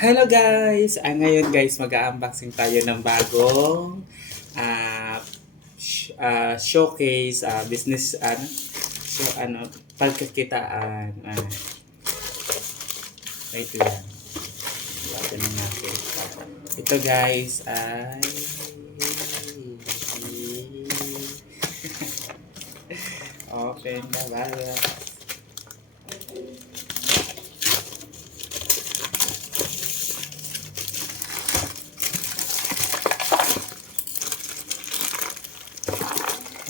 Hello guys! Ngayon guys, mag-unboxing tayo ng bagong showcase, business, pagkakitaan. Wait lang. Ito na natin. Ito guys ay open na bala.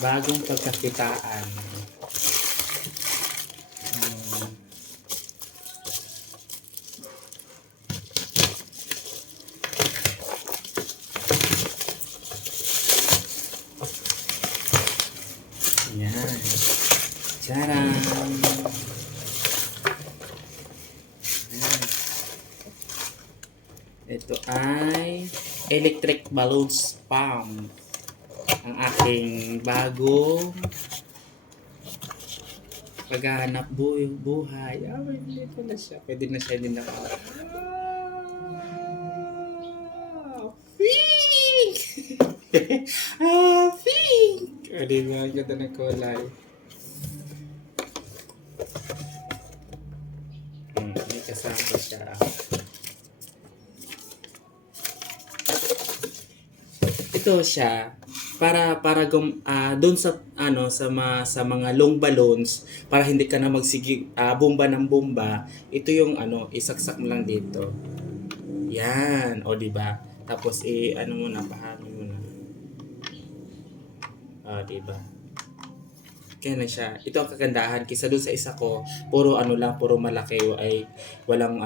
Bagong pagkakitaan. Yan. Tcharam! Ito ay electric balloons pump. Ang aking bagong paghahanap buhay. Dito na siya. Pwede na siya din naka. Pink! Pink! O, diba? Ang ganda ng kulay. May kasama siya. Ito siya para doon sa mga long balloons para hindi ka na magsigi bomba ng bomba. Ito yung isaksak mo lang dito. Yan, o di ba? Tapos pahangin mo na. O di ba? Kaya na siya. Ito ang kagandahan kaysa doon sa isa ko, puro puro malaki ay walang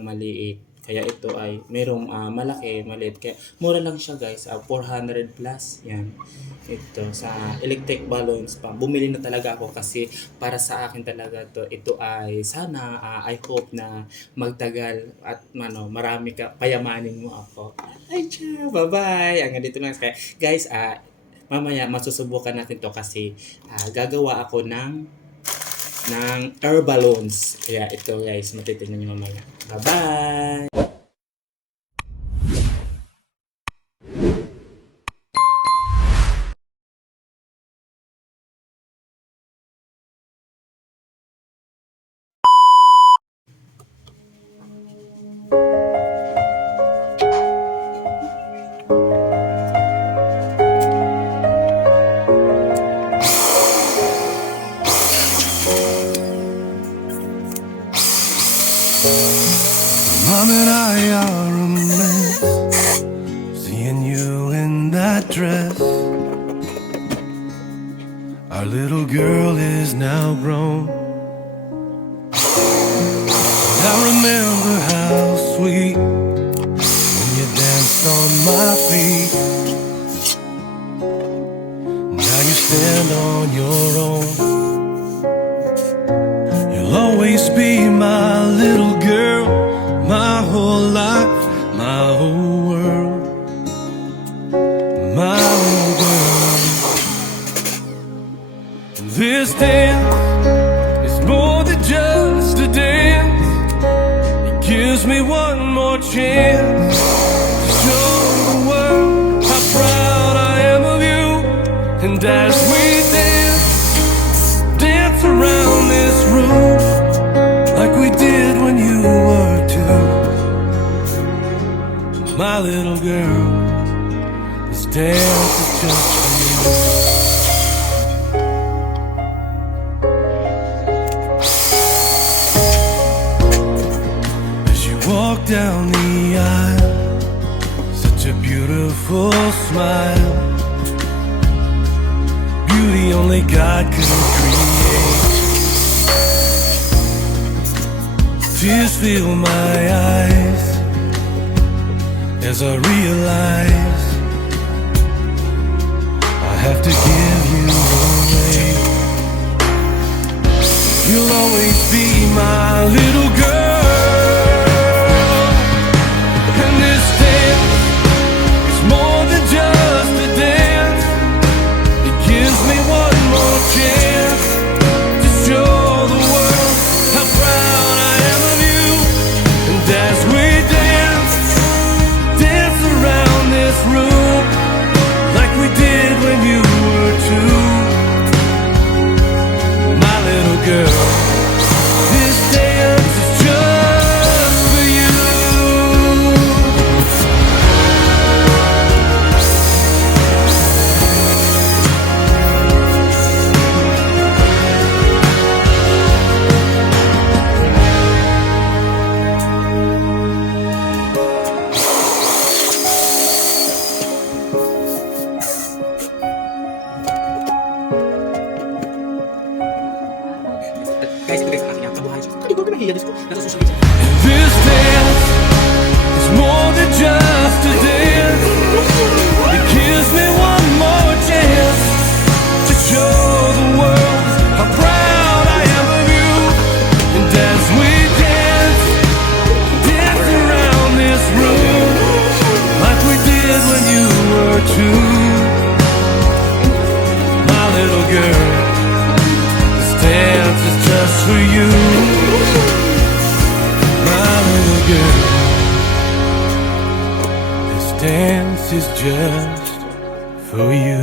maliit. Kaya ito ay merong malaki, maliit. Kaya mura lang siya guys, 400 plus. Yan. Ito sa electric balloons pa. Bumili na talaga ako kasi para sa akin talaga to. Ito ay sana I hope na magtagal at marami ka payamanin mo ako. Ay, ciao. Bye-bye. Hanggang dito lang. Kaya guys, mamaya masusubukan natin to kasi gagawa ako ng air balloons. Kaya ito guys, matitignan niyo mamaya. Bye-bye! Mom and I are a mess. Seeing you in that dress. Our little girl is now grown. And I remember how sweet when you danced on my feet. Now you stand on your own. You'll always be my little girl, my whole life, my whole world, my little girl. This dance is more than just a dance. It gives me one more chance to show the world how proud I am of you. And as we dance around this room like we did when you were two. My little girl, this dance is just for you. As you walk down the aisle, such a beautiful smile, beauty only God could create. Tears fill my eyes as I realize I have to give you away. You'll always be my little girl. And this dance is more than just a dance. It gives me one more chance to show the world how proud I am of you. And as we dance dance is just for you.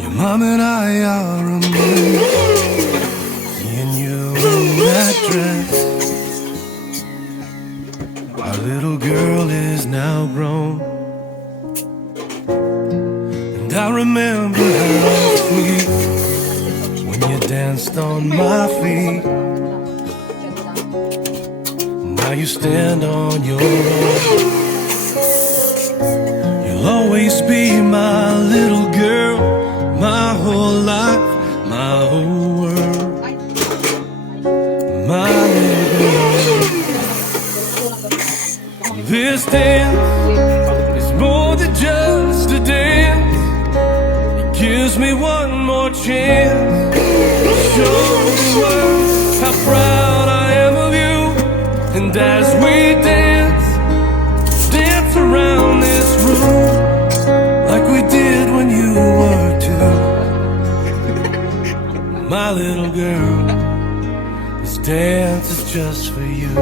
Your mom and I are a mess, seeing you in that dress. Our little girl is now grown, and I remember how sweet when you danced on my feet. Now you stand on your own. You'll always be my little girl, my whole life, my whole world, my little girl. This dance is more than just a dance. It gives me one more chance to show the world how proud I am of you. And as we dance around this room like we did when you were two, my little girl, this dance is just for you.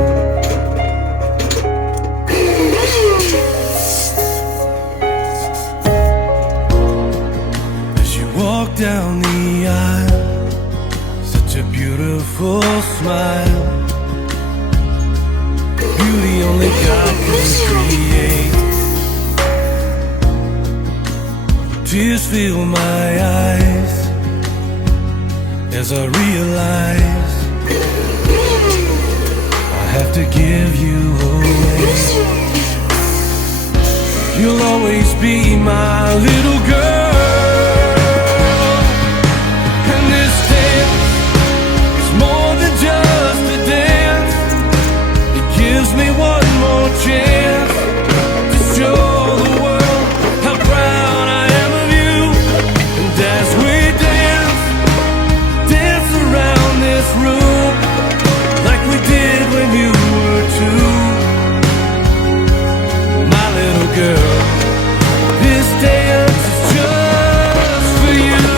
As you walk down the aisle, such a beautiful smile, beauty only God can create. Tears fill my eyes as I realize I have to give you away. You'll always be my little girl, and this dance is more than just a dance. It gives me one more chance to show the world how proud I am of you. And as we dance around this room like we did when you were two, my little girl, this dance is just for you.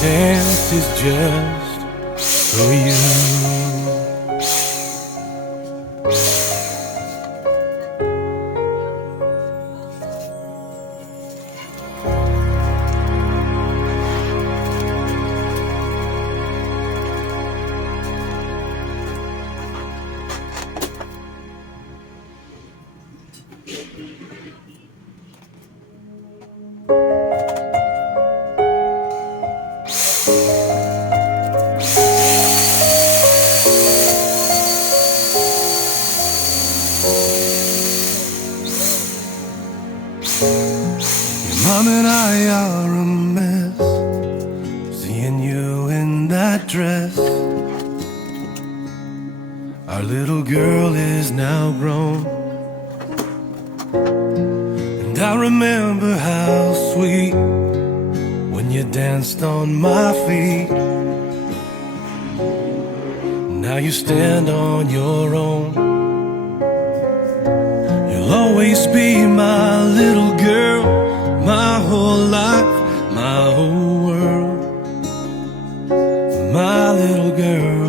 Dance is just for you. Mom and I are a mess, seeing you in that dress. Our little girl is now grown, and I remember how sweet when Then you danced on my feet. Now you stand on your own. You'll always be my little girl, my whole life, my whole world, my little girl.